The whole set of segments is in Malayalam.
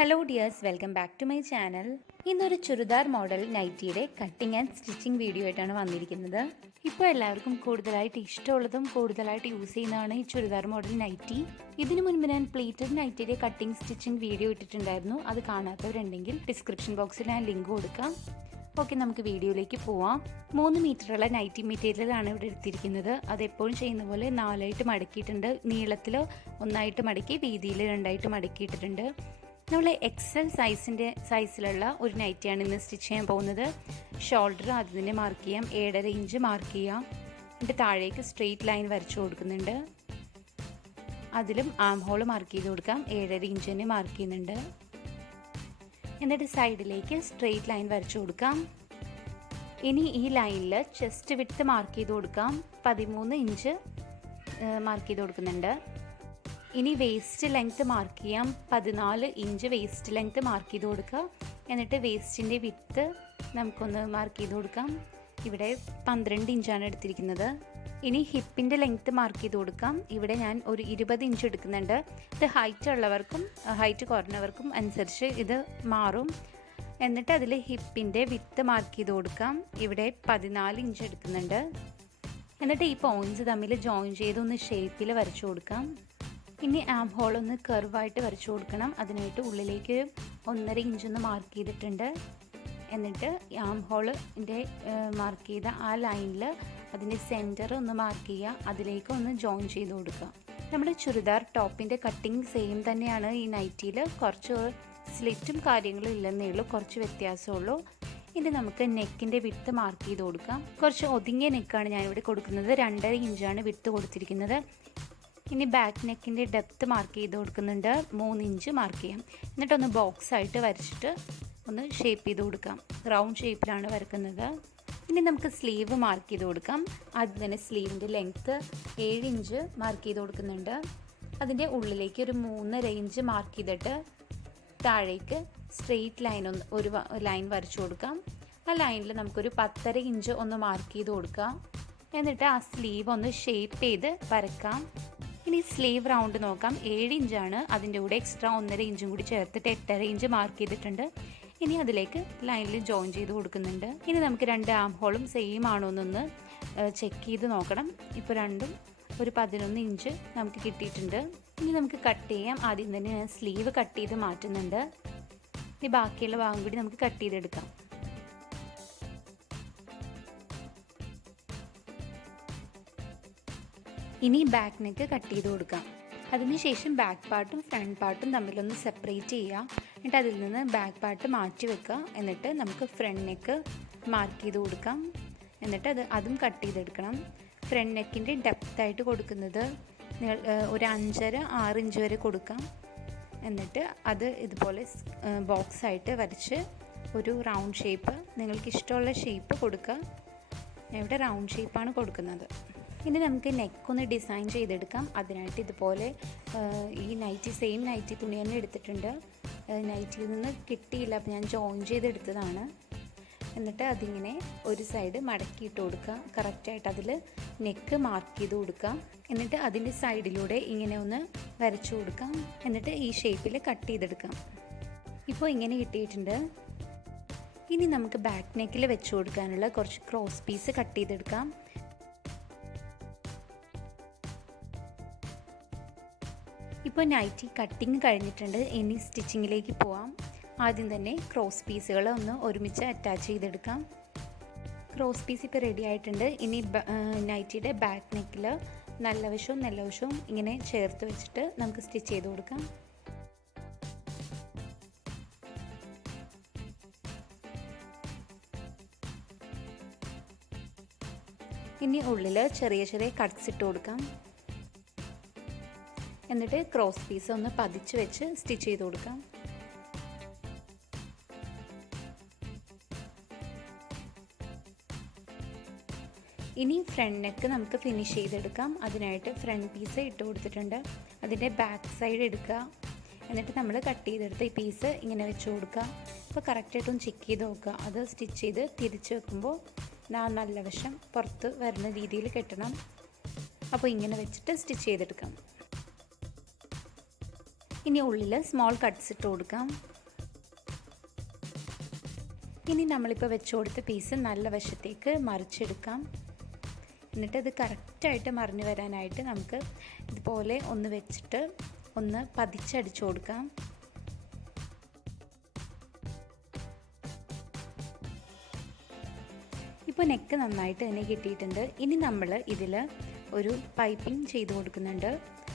Hello dears, welcome back to my channel. ഇന്നൊരു ചുരിദാർ മോഡൽ നൈറ്റിയുടെ കട്ടിങ് ആൻഡ് സ്റ്റിച്ചിങ് വീഡിയോ ആയിട്ടാണ് വന്നിരിക്കുന്നത്. ഇപ്പോൾ എല്ലാവർക്കും കൂടുതലായിട്ട് ഇഷ്ടമുള്ളതും കൂടുതലായിട്ട് യൂസ് ചെയ്യുന്നതാണ് ഈ ചുരിദാർ മോഡൽ നൈറ്റി. ഇതിനു മുൻപ് ഞാൻ പ്ലീറ്റഡ് നൈറ്റിയുടെ കട്ടിങ് സ്റ്റിച്ചിങ് വീഡിയോ ഇട്ടിട്ടുണ്ടായിരുന്നു. അത് കാണാത്തവരുണ്ടെങ്കിൽ ഡിസ്ക്രിപ്ഷൻ ബോക്സിൽ ഞാൻ ലിങ്ക് കൊടുക്കാം. ഓക്കെ, നമുക്ക് വീഡിയോയിലേക്ക് പോവാം. 3 മീറ്ററുള്ള നൈറ്റി മെറ്റീരിയലാണ് ഇവിടെ എടുത്തിരിക്കുന്നത്. അതെപ്പോഴും ചെയ്യുന്ന പോലെ 4ആയിട്ട് മടക്കിയിട്ടുണ്ട്. നീളത്തിൽ 1ആയിട്ട് മടക്കി, വീതിയിൽ 2ആയിട്ട് മടക്കിയിട്ടിട്ടുണ്ട്. നമ്മൾ എക്സൽ സൈസിലുള്ള ഒരു നൈറ്റിയാണ് ഇന്ന് സ്റ്റിച്ച് ചെയ്യാൻ പോകുന്നത്. ഷോൾഡർ അതിനെ മാർക്ക് ചെയ്യാം, 7.5 ഇഞ്ച് മാർക്ക് ചെയ്യാം. എന്നിട്ട് താഴേക്ക് സ്ട്രെയിറ്റ് ലൈൻ വരച്ചു കൊടുക്കുന്നുണ്ട്. അതിലും ആം ഹോൾ മാർക്ക് ചെയ്ത് കൊടുക്കാം, 7.5 ഇഞ്ച് തന്നെ മാർക്ക് ചെയ്യുന്നുണ്ട്. എന്നിട്ട് സൈഡിലേക്ക് സ്ട്രെയിറ്റ് ലൈൻ വരച്ചു കൊടുക്കാം. ഇനി ഈ ലൈനിൽ ചെസ്റ്റ് വിഡ്ത്ത് മാർക്ക് ചെയ്ത് കൊടുക്കാം, 13 ഇഞ്ച് മാർക്ക് ചെയ്ത് കൊടുക്കുന്നുണ്ട്. ഇനി വേസ്റ്റ് ലെങ്ത്ത് മാർക്ക് ചെയ്യാം, 14 ഇഞ്ച് വേസ്റ്റ് ലെങ്ത്ത് മാർക്ക് ചെയ്ത് കൊടുക്കുക. എന്നിട്ട് വേസ്റ്റിൻ്റെ വിഡ്ത്ത് നമുക്കൊന്ന് മാർക്ക് ചെയ്ത് കൊടുക്കാം. ഇവിടെ 12 ഇഞ്ചാണ് എടുത്തിരിക്കുന്നത്. ഇനി ഹിപ്പിൻ്റെ ലെങ്ത്ത് മാർക്ക് ചെയ്ത് കൊടുക്കാം. ഇവിടെ ഞാൻ ഒരു 20 ഇഞ്ച് എടുക്കുന്നുണ്ട്. ഇത് ഹൈറ്റ് ഉള്ളവർക്കും ഹൈറ്റ് കുറഞ്ഞവർക്കും അനുസരിച്ച് ഇത് മാറും. എന്നിട്ട് അതിൽ ഹിപ്പിൻ്റെ വിഡ്ത്ത് മാർക്ക് ചെയ്ത് കൊടുക്കാം. ഇവിടെ 14 ഇഞ്ച് എടുക്കുന്നുണ്ട്. എന്നിട്ട് ഈ പോയിൻറ്റ്സ് തമ്മിൽ ജോയിൻ ചെയ്ത് ഒന്ന് ഷേപ്പിൽ വരച്ചു കൊടുക്കാം. ഇനി ആം ഹോൾ ഒന്ന് കർവായിട്ട് വരച്ചു കൊടുക്കണം. അതിനായിട്ട് ഉള്ളിലേക്ക് 1.5 ഇഞ്ചൊന്ന് മാർക്ക് ചെയ്തിട്ടുണ്ട്. എന്നിട്ട് ആം ഹോളിൻ്റെ മാർക്ക് ചെയ്ത ആ ലൈനിൽ അതിൻ്റെ സെൻറ്റർ ഒന്ന് മാർക്ക് ചെയ്യുക, അതിലേക്ക് ഒന്ന് ജോയിൻ ചെയ്ത് കൊടുക്കുക. നമ്മുടെ ചുരിദാർ ടോപ്പിൻ്റെ കട്ടിങ് സെയിം തന്നെയാണ് ഈ നൈറ്റിയിൽ. കുറച്ച് സ്ലിറ്റും കാര്യങ്ങളും ഇല്ലെന്നേ ഉള്ളൂ, കുറച്ച് വ്യത്യാസമുള്ളൂ. ഇനി നമുക്ക് നെക്കിൻ്റെ വിഡ്ത്ത് മാർക്ക് ചെയ്ത് കൊടുക്കാം. കുറച്ച് ഒതുങ്ങിയ നെക്കാണ് ഞാനിവിടെ കൊടുക്കുന്നത്. 2.5 ഇഞ്ചാണ് വിഡ്ത്ത് കൊടുത്തിരിക്കുന്നത്. ഇനി ബാക്ക് നെക്കിൻ്റെ ഡെപ്ത്ത് മാർക്ക് ചെയ്ത് കൊടുക്കുന്നുണ്ട്, 3 ഇഞ്ച് മാർക്ക് ചെയ്യാം. എന്നിട്ടൊന്ന് ബോക്സ് ആയിട്ട് വരച്ചിട്ട് ഒന്ന് ഷേപ്പ് ചെയ്ത് കൊടുക്കാം. റൗണ്ട് ഷേപ്പിലാണ് വരക്കുന്നത്. ഇനി നമുക്ക് സ്ലീവ് മാർക്ക് ചെയ്ത് കൊടുക്കാം. ആദ്യം തന്നെ സ്ലീവിൻ്റെ ലെങ്ത്ത് 7 ഇഞ്ച് മാർക്ക് ചെയ്ത് കൊടുക്കുന്നുണ്ട്. അതിൻ്റെ ഉള്ളിലേക്ക് ഒരു 3.5 ഇഞ്ച് മാർക്ക് ചെയ്തിട്ട് താഴേക്ക് സ്ട്രെയിറ്റ് ലൈൻ ഒരു ലൈൻ വരച്ചു കൊടുക്കാം. ആ ലൈനിൽ നമുക്കൊരു 10.5 ഇഞ്ച് ഒന്ന് മാർക്ക് ചെയ്ത് കൊടുക്കാം. എന്നിട്ട് ആ സ്ലീവ് ഒന്ന് ഷേപ്പ് ചെയ്ത് വരക്കാം. ഇനി സ്ലീവ് റൗണ്ട് നോക്കാം. 7 ഇഞ്ചാണ്. അതിൻ്റെ കൂടെ എക്സ്ട്രാ 1.5 ഇഞ്ചും കൂടി ചേർത്തിട്ട് 8.5 ഇഞ്ച് മാർക്ക് ചെയ്തിട്ടുണ്ട്. ഇനി അതിലേക്ക് ലൈനിൽ ജോയിൻ ചെയ്ത് കൊടുക്കുന്നുണ്ട്. ഇനി നമുക്ക് 2 ആം ഹോളും സെയിം ആണോ എന്നൊന്ന് ചെക്ക് ചെയ്ത് നോക്കണം. ഇപ്പോൾ രണ്ടും ഒരു 11 ഇഞ്ച് നമുക്ക് കിട്ടിയിട്ടുണ്ട്. ഇനി നമുക്ക് കട്ട് ചെയ്യാം. ആദ്യം തന്നെ ഞാൻ സ്ലീവ് കട്ട് ചെയ്ത് മാറ്റുന്നുണ്ട്. ഇനി ബാക്കിയുള്ള ഭാഗം കൂടി നമുക്ക് കട്ട് ചെയ്തെടുക്കാം. ഇനി ബാക്ക് നെക്ക് കട്ട് ചെയ്ത് കൊടുക്കാം. അതിനുശേഷം ബാക്ക് പാർട്ടും ഫ്രണ്ട് പാർട്ടും തമ്മിലൊന്ന് സെപ്പറേറ്റ് ചെയ്യുക. എന്നിട്ട് അതിൽ നിന്ന് ബാക്ക് പാർട്ട് മാറ്റി വെക്കുക. എന്നിട്ട് നമുക്ക് ഫ്രണ്ട് നെക്ക് മാർക്ക് ചെയ്ത് കൊടുക്കാം. എന്നിട്ട് അതും കട്ട് ചെയ്തെടുക്കണം. ഫ്രണ്ട് നെക്കിൻ്റെ ഡെപ്തായിട്ട് കൊടുക്കുന്നത് ഒരു 5.5-6 ഇഞ്ച് വരെ കൊടുക്കാം. എന്നിട്ട് അത് ഇതുപോലെ ബോക്സ് ആയിട്ട് വരച്ച് ഒരു റൗണ്ട് ഷേപ്പ്, നിങ്ങൾക്ക് ഇഷ്ടമുള്ള ഷേപ്പ് കൊടുക്കുക. ഇവിടെ റൗണ്ട് ഷേപ്പാണ് കൊടുക്കുന്നത്. ഇനി നമുക്ക് നെക്കൊന്ന് ഡിസൈൻ ചെയ്തെടുക്കാം. അതിനായിട്ട് ഇതുപോലെ ഈ നൈറ്റി സെയിം നൈറ്റി തുണി തന്നെ എടുത്തിട്ടുണ്ട്. നൈറ്റിയിൽ നിന്ന് കിട്ടിയില്ല, അപ്പോൾ ഞാൻ ജോയിൻ ചെയ്തെടുത്തതാണ്. എന്നിട്ട് അതിങ്ങനെ ഒരു സൈഡ് മടക്കിയിട്ട് കൊടുക്കുക. കറക്റ്റായിട്ട് അതിൽ നെക്ക് മാർക്ക് ചെയ്ത് കൊടുക്കുക. എന്നിട്ട് അതിൻ്റെ സൈഡിലൂടെ ഇങ്ങനെ ഒന്ന് വരച്ചു കൊടുക്കാം. എന്നിട്ട് ഈ ഷേപ്പിൽ കട്ട് ചെയ്തെടുക്കാം. ഇപ്പോൾ ഇങ്ങനെ കിട്ടിയിട്ടുണ്ട്. ഇനി നമുക്ക് ബാക്ക് നെക്കിൽ വെച്ച് കൊടുക്കാനുള്ള കുറച്ച് ക്രോസ് പീസ് കട്ട് ചെയ്തെടുക്കാം. ഇപ്പോൾ നൈറ്റി കട്ടിങ് കഴിഞ്ഞിട്ടുണ്ട്. ഇനി സ്റ്റിച്ചിങ്ങിലേക്ക് പോവാം. ആദ്യം തന്നെ ക്രോസ് പീസുകൾ ഒന്ന് ഒരുമിച്ച് അറ്റാച്ച് ചെയ്തെടുക്കാം. ക്രോസ് പീസ് ഇപ്പോൾ റെഡി ആയിട്ടുണ്ട്. ഇനി നൈറ്റിയുടെ ബാക്ക് നെക്കിൽ നല്ല വശവും ഇങ്ങനെ ചേർത്ത് വെച്ചിട്ട് നമുക്ക് സ്റ്റിച്ച് ചെയ്ത് കൊടുക്കാം. ഇനി ഉള്ളിൽ ചെറിയ ചെറിയ കട്ട്സ് ഇട്ട് കൊടുക്കാം. എന്നിട്ട് ക്രോസ് പീസ് ഒന്ന് പതിച്ച് വെച്ച് സ്റ്റിച്ച് ചെയ്ത് കൊടുക്കാം. ഇനി ഫ്രണ്ട് നെക്ക് നമുക്ക് ഫിനിഷ് ചെയ്തെടുക്കാം. അതിനായിട്ട് ഫ്രണ്ട് പീസ് ഇട്ട് കൊടുത്തിട്ടുണ്ട്. അതിൻ്റെ ബാക്ക് സൈഡ് എടുക്കുക. എന്നിട്ട് നമ്മൾ കട്ട് ചെയ്തെടുത്ത് ഈ പീസ് ഇങ്ങനെ വെച്ച് കൊടുക്കുക. അപ്പോൾ കറക്റ്റായിട്ടൊന്ന് ചെക്ക് ചെയ്ത് നോക്കുക. അത് സ്റ്റിച്ച് ചെയ്ത് തിരിച്ച് വെക്കുമ്പോൾ നല്ല വശം പുറത്ത് വരുന്ന രീതിയിൽ കെട്ടണം. അപ്പോൾ ഇങ്ങനെ വെച്ചിട്ട് സ്റ്റിച്ച് ചെയ്തെടുക്കാം. ഇനി ഉള്ളിൽ സ്മോൾ കട്ട്സ് ഇട്ട് കൊടുക്കാം. ഇനി നമ്മളിപ്പോൾ വെച്ച് കൊടുത്ത പീസ് നല്ല വശത്തേക്ക് മറിച്ചെടുക്കാം. എന്നിട്ട് ഇത് കറക്റ്റായിട്ട് മറിഞ്ഞു വരാനായിട്ട് നമുക്ക് ഇതുപോലെ ഒന്ന് വെച്ചിട്ട് ഒന്ന് പതിച്ചടിച്ചു കൊടുക്കാം. ഇപ്പോൾ നെക്ക് നന്നായിട്ട് തന്നെ കിട്ടിയിട്ടുണ്ട്. ഇനി നമ്മൾ ഇതിൽ ഒരു പൈപ്പിംഗ് ചെയ്ത് കൊടുക്കുന്നുണ്ട്.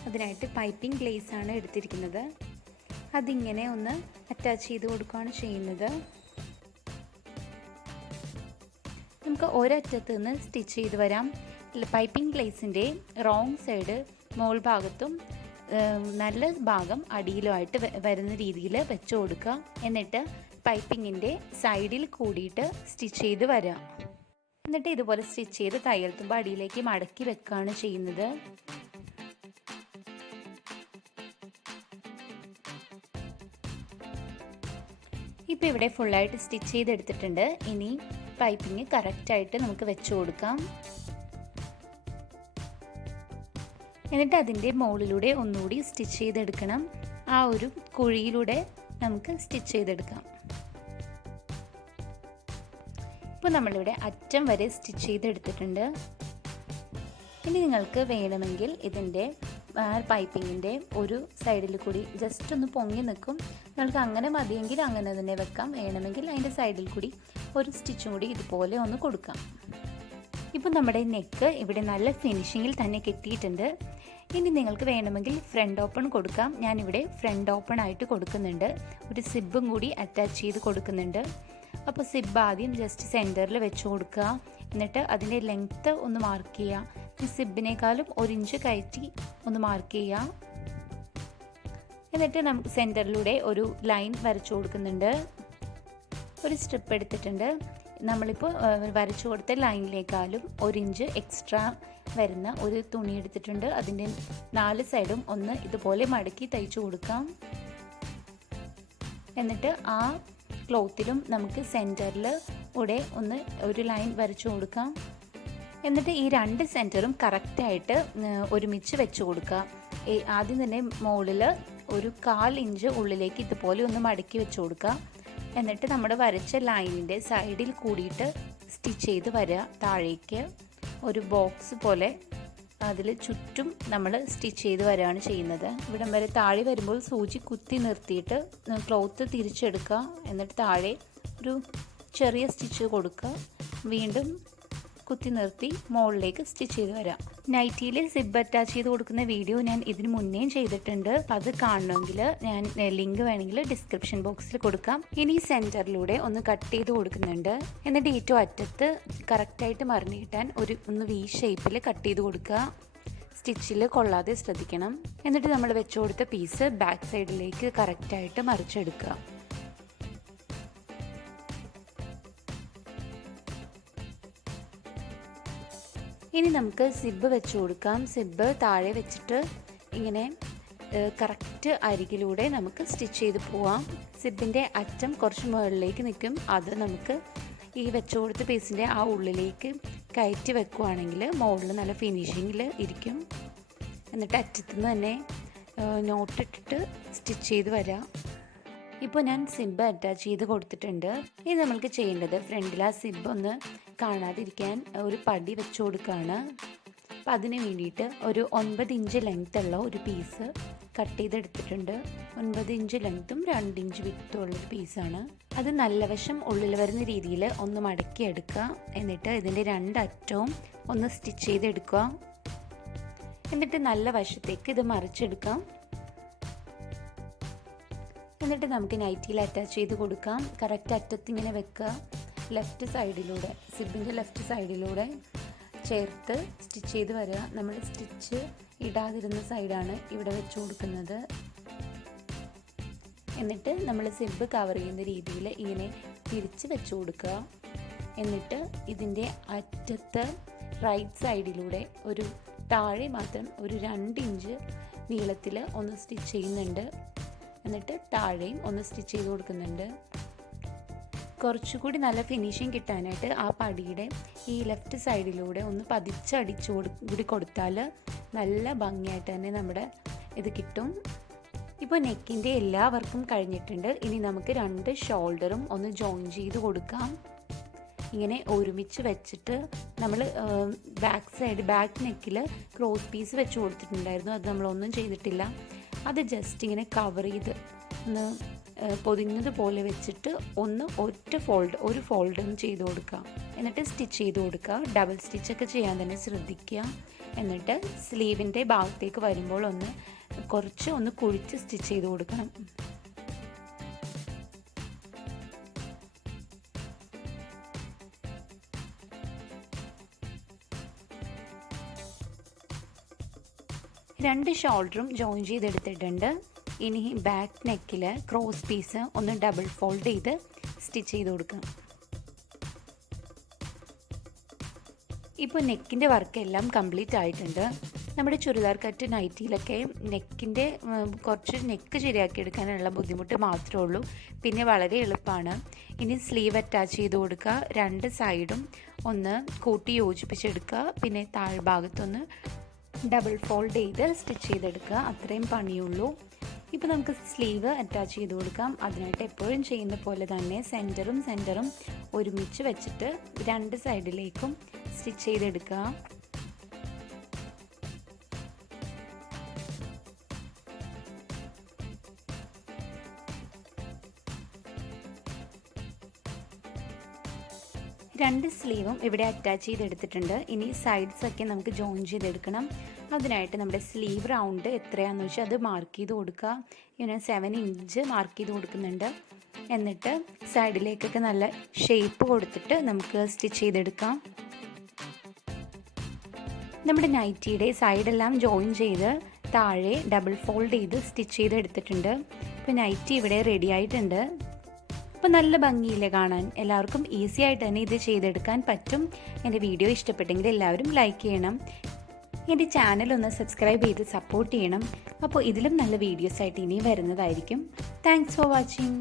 അതിനായിട്ട് പൈപ്പിംഗ് ഗ്ലേസ് ആണ് എടുത്തിരിക്കുന്നത്. അതിങ്ങനെ ഒന്ന് അറ്റാച്ച് ചെയ്ത് കൊടുക്കുകയാണ് ചെയ്യുന്നത്. നമുക്ക് ഒരറ്റത്ത് നിന്ന് സ്റ്റിച്ച് ചെയ്ത് വരാം. പൈപ്പിംഗ് ഗ്ലേസിൻ്റെ റോങ് സൈഡ് മോൾ ഭാഗത്തും നല്ല ഭാഗം അടിയിലുമായിട്ട് വരുന്ന രീതിയിൽ വെച്ച് കൊടുക്കുക. എന്നിട്ട് പൈപ്പിങ്ങിൻ്റെ സൈഡിൽ കൂടിയിട്ട് സ്റ്റിച്ച് ചെയ്ത് വരാം. എന്നിട്ട് ഇതുപോലെ സ്റ്റിച്ച് ചെയ്ത് തയ്യൽ തുമ്പ് അടിയിലേക്ക് മടക്കി വെക്കുകയാണ് ചെയ്യുന്നത്. ഇപ്പോൾ ഇവിടെ ഫുള്ളായിട്ട് സ്റ്റിച്ച് ചെയ്തെടുത്തിട്ടുണ്ട്. ഇനി പൈപ്പിങ് കറക്റ്റായിട്ട് നമുക്ക് വെച്ച് കൊടുക്കാം. എന്നിട്ട് അതിൻ്റെ മുകളിലൂടെ ഒന്നുകൂടി സ്റ്റിച്ച് ചെയ്തെടുക്കണം. ആ ഒരു കുഴിയിലൂടെ നമുക്ക് സ്റ്റിച്ച് ചെയ്തെടുക്കാം. ഇപ്പോൾ നമ്മളിവിടെ അറ്റം വരെ സ്റ്റിച്ച് ചെയ്തെടുത്തിട്ടുണ്ട്. ഇനി നിങ്ങൾക്ക് വേണമെങ്കിൽ ഇതിൻ്റെ പൈപ്പിങ്ങിൻ്റെ ഒരു സൈഡിൽ കൂടി ജസ്റ്റ് ഒന്ന് പൊങ്ങി നിൽക്കും. നിങ്ങൾക്ക് അങ്ങനെ മതിയെങ്കിൽ അങ്ങനെ തന്നെ വെക്കാം. വേണമെങ്കിൽ അതിൻ്റെ സൈഡിൽ കൂടി ഒരു സ്റ്റിച്ചും കൂടി ഇതുപോലെ ഒന്ന് കൊടുക്കാം. ഇപ്പോൾ നമ്മുടെ നെക്ക് ഇവിടെ നല്ല ഫിനിഷിങ്ങിൽ തന്നെ കിട്ടിയിട്ടുണ്ട്. ഇനി നിങ്ങൾക്ക് വേണമെങ്കിൽ ഫ്രണ്ട് ഓപ്പൺ കൊടുക്കാം. ഞാനിവിടെ ഫ്രണ്ട് ഓപ്പൺ ആയിട്ട് കൊടുക്കുന്നുണ്ട്. ഒരു സിബും കൂടി അറ്റാച്ച് ചെയ്ത് കൊടുക്കുന്നുണ്ട്. അപ്പോൾ സിബ് ആദ്യം ജസ്റ്റ് സെൻറ്ററിൽ വെച്ച് കൊടുക്കുക. എന്നിട്ട് അതിൻ്റെ ലെങ്ത്ത് ഒന്ന് മാർക്ക് ചെയ്യുക. ഈ സിബിനേക്കാളും 1 ഇഞ്ച് കയറ്റി ഒന്ന് മാർക്ക് ചെയ്യുക. എന്നിട്ട് നമുക്ക് സെൻറ്ററിലൂടെ ഒരു ലൈൻ വരച്ചു കൊടുക്കുന്നുണ്ട്. ഒരു സ്ട്രിപ്പ് എടുത്തിട്ടുണ്ട്. നമ്മളിപ്പോൾ വരച്ചു കൊടുത്ത ലൈനിലേക്കാളും 1 ഇഞ്ച് എക്സ്ട്രാ വരുന്ന ഒരു തുണി എടുത്തിട്ടുണ്ട്. അതിൻ്റെ 4 സൈഡും ഒന്ന് ഇതുപോലെ മടക്കി തയ്ച്ചു കൊടുക്കാം. എന്നിട്ട് ആ ക്ലോത്തിലും നമുക്ക് സെൻറ്ററിൽ കൂടെ ഒന്ന് ഒരു ലൈൻ വരച്ചു കൊടുക്കാം. എന്നിട്ട് ഈ 2 സെൻറ്ററും കറക്റ്റായിട്ട് ഒരുമിച്ച് വെച്ച് കൊടുക്കുക. ആദ്യം തന്നെ മുകളിൽ ഒരു 1/4 ഇഞ്ച് ഉള്ളിലേക്ക് ഇതുപോലെ ഒന്ന് മടക്കി വെച്ച് കൊടുക്കുക. എന്നിട്ട് നമ്മൾ വരച്ച ലൈനിൻ്റെ സൈഡിൽ കൂടിയിട്ട് സ്റ്റിച്ച് ചെയ്ത് വരിക. താഴേക്ക് ഒരു ബോക്സ് പോലെ അതിൽ ചുറ്റും നമ്മൾ സ്റ്റിച്ച് ചെയ്ത് വരികയാണ് ചെയ്യുന്നത്. ഇവിടം വരെ താഴെ വരുമ്പോൾ സൂചി കുത്തി നിർത്തിയിട്ട് ക്ലോത്ത് തിരിച്ചെടുക്കുക. എന്നിട്ട് താഴെ ഒരു ചെറിയ സ്റ്റിച്ച് കൊടുക്കുക. വീണ്ടും കുത്തി നിർത്തി മുകളിലേക്ക് സ്റ്റിച്ച് ചെയ്ത് വരാം. നൈറ്റിയിൽ സിബ് അറ്റാച്ച് ചെയ്ത് കൊടുക്കുന്ന വീഡിയോ ഞാൻ ഇതിന് മുന്നേ ചെയ്തിട്ടുണ്ട്. അത് കാണണമെങ്കിൽ ഞാൻ ലിങ്ക് വേണമെങ്കിൽ ഡിസ്ക്രിപ്ഷൻ ബോക്സിൽ കൊടുക്കാം. ഇനി സെൻറ്ററിലൂടെ ഒന്ന് കട്ട് ചെയ്ത് കൊടുക്കുന്നുണ്ട്. എന്നിട്ട് ഏറ്റവും അറ്റത്ത് കറക്റ്റായിട്ട് മറിഞ്ഞ് കിട്ടാൻ ഒന്ന് വി ഷേപ്പിൽ കട്ട് ചെയ്ത് കൊടുക്കുക. സ്റ്റിച്ചിൽ കൊള്ളാതെ ശ്രദ്ധിക്കണം. എന്നിട്ട് നമ്മൾ വെച്ച് കൊടുത്ത പീസ് ബാക്ക് സൈഡിലേക്ക് കറക്റ്റായിട്ട് മറിച്ചെടുക്കുക. ഇനി നമുക്ക് സിബ് വെച്ച് കൊടുക്കാം. സിബ് താഴെ വെച്ചിട്ട് ഇങ്ങനെ കറക്റ്റ് അരികിലൂടെ നമുക്ക് സ്റ്റിച്ച് ചെയ്ത് പോവാം. സിബിൻ്റെ അറ്റം കുറച്ച് മുകളിലേക്ക് നിൽക്കും. അത് നമുക്ക് ഈ വെച്ച് കൊടുത്ത പീസിൻ്റെ ആ ഉള്ളിലേക്ക് കയറ്റി വെക്കുവാണെങ്കിൽ മുകളിൽ നല്ല ഫിനിഷിങ്ങിൽ ഇരിക്കും. എന്നിട്ട് അറ്റത്തുനിന്ന് തന്നെ നോട്ടിട്ടിട്ട് സ്റ്റിച്ച് ചെയ്ത് വരാം. ഇപ്പോൾ ഞാൻ സിബ് അറ്റാച്ച് ചെയ്ത് കൊടുത്തിട്ടുണ്ട്. ഇനി നമ്മൾക്ക് ചെയ്യേണ്ടത് ഫ്രണ്ടിൽ ആ സിബ് ഒന്ന് കാണാതിരിക്കാൻ ഒരു പടി വെച്ച് കൊടുക്കുകയാണ്. അപ്പം അതിന് വേണ്ടിയിട്ട് ഒരു 9 ഇഞ്ച് ലെങ്ത്തുള്ള ഒരു പീസ് കട്ട് ചെയ്തെടുത്തിട്ടുണ്ട്. 9 ഇഞ്ച് ലെങ്ത്തും 2 ഇഞ്ച് വിത്തും ഉള്ളൊരു പീസാണ്. അത് നല്ല വശം ഉള്ളിൽ വരുന്ന രീതിയിൽ ഒന്ന് മടക്കി എടുക്കുക. എന്നിട്ട് ഇതിൻ്റെ 2 അറ്റവും ഒന്ന് സ്റ്റിച്ച് ചെയ്തെടുക്കുക. എന്നിട്ട് നല്ല വശത്തേക്ക് ഇത് മറിച്ചെടുക്കാം. എന്നിട്ട് നമുക്ക് നൈറ്റിയിൽ അറ്റാച്ച് ചെയ്ത് കൊടുക്കാം. കറക്റ്റ് അറ്റത്ത് ഇങ്ങനെ വെക്കുക. ലെഫ്റ്റ് സൈഡിലൂടെ സിബിൻ്റെ ലെഫ്റ്റ് സൈഡിലൂടെ ചേർത്ത് സ്റ്റിച്ച് ചെയ്ത് വരിക. നമ്മൾ സ്റ്റിച്ച് ഇടാതിരുന്ന സൈഡാണ് ഇവിടെ വെച്ച് കൊടുക്കുന്നത്. എന്നിട്ട് നമ്മൾ സിബ് കവർ ചെയ്യുന്ന രീതിയിൽ ഇങ്ങനെ തിരിച്ച് വെച്ച് കൊടുക്കുക. എന്നിട്ട് ഇതിൻ്റെ അറ്റത്ത് റൈറ്റ് സൈഡിലൂടെ ഒരു താഴെ മാത്രം ഒരു 2 ഇഞ്ച് നീളത്തിൽ ഒന്ന് സ്റ്റിച്ച് ചെയ്യുന്നുണ്ട്. എന്നിട്ട് താഴെയും ഒന്ന് സ്റ്റിച്ച് ചെയ്ത് കൊടുക്കുന്നുണ്ട്. കുറച്ചുകൂടി നല്ല ഫിനിഷിങ് കിട്ടാനായിട്ട് ആ പടിയുടെ ഈ ലെഫ്റ്റ് സൈഡിലൂടെ ഒന്ന് പതിച്ചടിച്ച് കൂടി കൊടുത്താൽ നല്ല ഭംഗിയായിട്ട് തന്നെ നമ്മുടെ ഇത് കിട്ടും. ഇപ്പോൾ ഇപ്പോൾ നെക്കിൻ്റെ എല്ലാ വർക്കും കഴിഞ്ഞിട്ടുണ്ട്. ഇനി നമുക്ക് 2 ഷോൾഡറും ഒന്ന് ജോയിൻ ചെയ്ത് കൊടുക്കാം. ഇങ്ങനെ ഒരുമിച്ച് വെച്ചിട്ട് നമ്മൾ ബാക്ക് നെക്കിൽ ക്രോസ് പീസ് വെച്ച് കൊടുത്തിട്ടുണ്ടായിരുന്നു. അത് നമ്മളൊന്നും ചെയ്തിട്ടില്ല. അത് ജസ്റ്റ് ഇങ്ങനെ കവർ ചെയ്ത് ഒന്ന് പൊതിഞ്ഞതുപോലെ വെച്ചിട്ട് ഒരു ഫോൾഡ് ഒന്ന് ചെയ്ത് കൊടുക്കുക. എന്നിട്ട് സ്റ്റിച്ച് ചെയ്ത് കൊടുക്കുക. ഡബിൾ സ്റ്റിച്ചൊക്കെ ചെയ്യാൻ തന്നെ ശ്രദ്ധിക്കുക. എന്നിട്ട് സ്ലീവിൻ്റെ ഭാഗത്തേക്ക് വരുമ്പോൾ ഒന്ന് കുഴിച്ച് സ്റ്റിച്ച് ചെയ്ത് കൊടുക്കണം. രണ്ട് ഷോൾഡറും ജോയിൻ ചെയ്തെടുത്തിട്ടുണ്ട്. ഇനി ബാക്ക് നെക്കിൽ ക്രോസ് പീസ് ഒന്ന് ഡബിൾ ഫോൾഡ് ചെയ്ത് സ്റ്റിച്ച് ചെയ്ത് കൊടുക്കാം. ഇപ്പോൾ നെക്കിൻ്റെ വർക്കെല്ലാം കംപ്ലീറ്റ് ആയിട്ടുണ്ട്. നമ്മുടെ ചുരിദാർ കട്ട് നൈറ്റിയിലൊക്കെ കുറച്ച് നെക്ക് ശരിയാക്കി എടുക്കാനുള്ള ബുദ്ധിമുട്ട് മാത്രമേ ഉള്ളൂ. പിന്നെ വളരെ എളുപ്പമാണ്. ഇനി സ്ലീവ് അറ്റാച്ച് ചെയ്ത് കൊടുക്കുക. 2 സൈഡും ഒന്ന് കൂട്ടി യോജിപ്പിച്ചെടുക്കുക. പിന്നെ താഴ്ഭാഗത്തൊന്ന് ഡബിൾ ഫോൾഡ് ചെയ്ത് സ്റ്റിച്ച് ചെയ്തെടുക്കുക. അത്രയും പണിയുള്ളൂ. ഇപ്പോൾ നമുക്ക് സ്ലീവ് അറ്റാച്ച് ചെയ്ത് കൊടുക്കാം. അതിനായിട്ട് എപ്പോഴും ചെയ്യുന്ന പോലെ തന്നെ സെൻറ്ററും ഒരുമിച്ച് വെച്ചിട്ട് 2 സൈഡിലേക്കും സ്റ്റിച്ച് ചെയ്തെടുക്കുക. രണ്ട് സ്ലീവും ഇവിടെ അറ്റാച്ച് ചെയ്തെടുത്തിട്ടുണ്ട്. ഇനി സൈഡ്സൊക്കെ നമുക്ക് ജോയിൻ ചെയ്തെടുക്കണം. അതിനായിട്ട് നമ്മുടെ സ്ലീവ് റൗണ്ട് എത്രയാണെന്ന് വെച്ചാൽ അത് മാർക്ക് ചെയ്ത് കൊടുക്കുക. ഇങ്ങനെ 7 ഇഞ്ച് മാർക്ക് ചെയ്ത് കൊടുക്കുന്നുണ്ട്. എന്നിട്ട് സൈഡിലേക്കൊക്കെ നല്ല ഷേപ്പ് കൊടുത്തിട്ട് നമുക്ക് സ്റ്റിച്ച് ചെയ്തെടുക്കാം. നമ്മുടെ നൈറ്റിയുടെ സൈഡെല്ലാം ജോയിൻ ചെയ്ത് താഴെ ഡബിൾ ഫോൾഡ് ചെയ്ത് സ്റ്റിച്ച് ചെയ്തെടുത്തിട്ടുണ്ട്. ഇപ്പോൾ നൈറ്റി ഇവിടെ റെഡി ആയിട്ടുണ്ട്. അപ്പോൾ നല്ല ഭംഗിയില്ലേ കാണാൻ? എല്ലാവർക്കും ഈസി ആയിട്ട് തന്നെ ഇത് ചെയ്തെടുക്കാൻ പറ്റും. എൻ്റെ വീഡിയോ ഇഷ്ടപ്പെട്ടെങ്കിൽ എല്ലാവരും ലൈക്ക് ചെയ്യണം. എൻ്റെ ചാനൽ ഒന്ന് സബ്സ്ക്രൈബ് ചെയ്ത് സപ്പോർട്ട് ചെയ്യണം. അപ്പോൾ ഇതിലും നല്ല വീഡിയോസ് ആയിട്ട് ഇനിയും വരുന്നതായിരിക്കും. Thanks for watching.